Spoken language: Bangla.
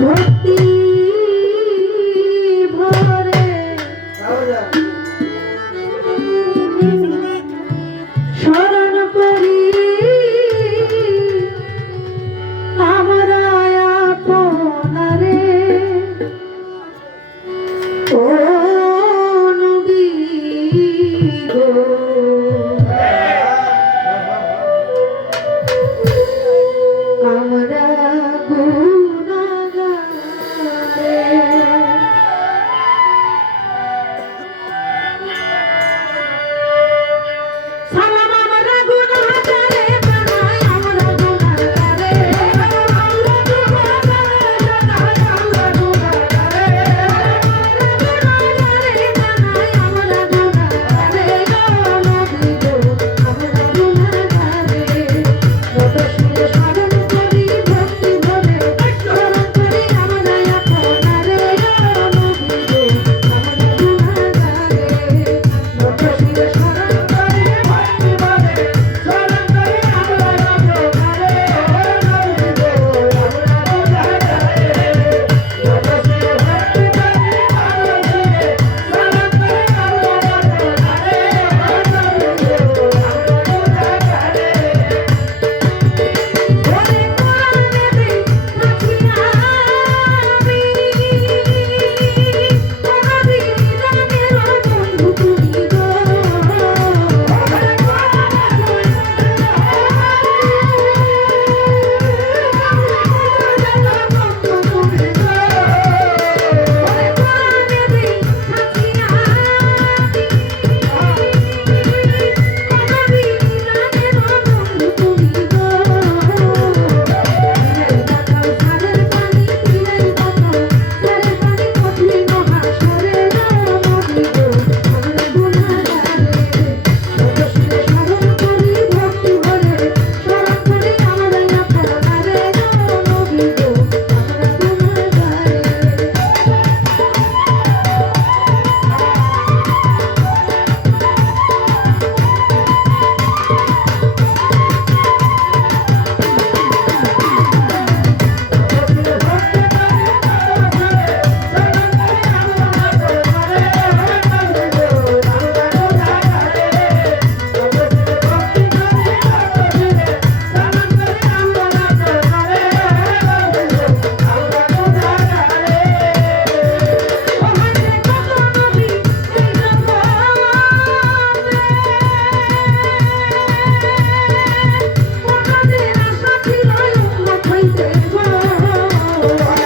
ভক্তি Oh,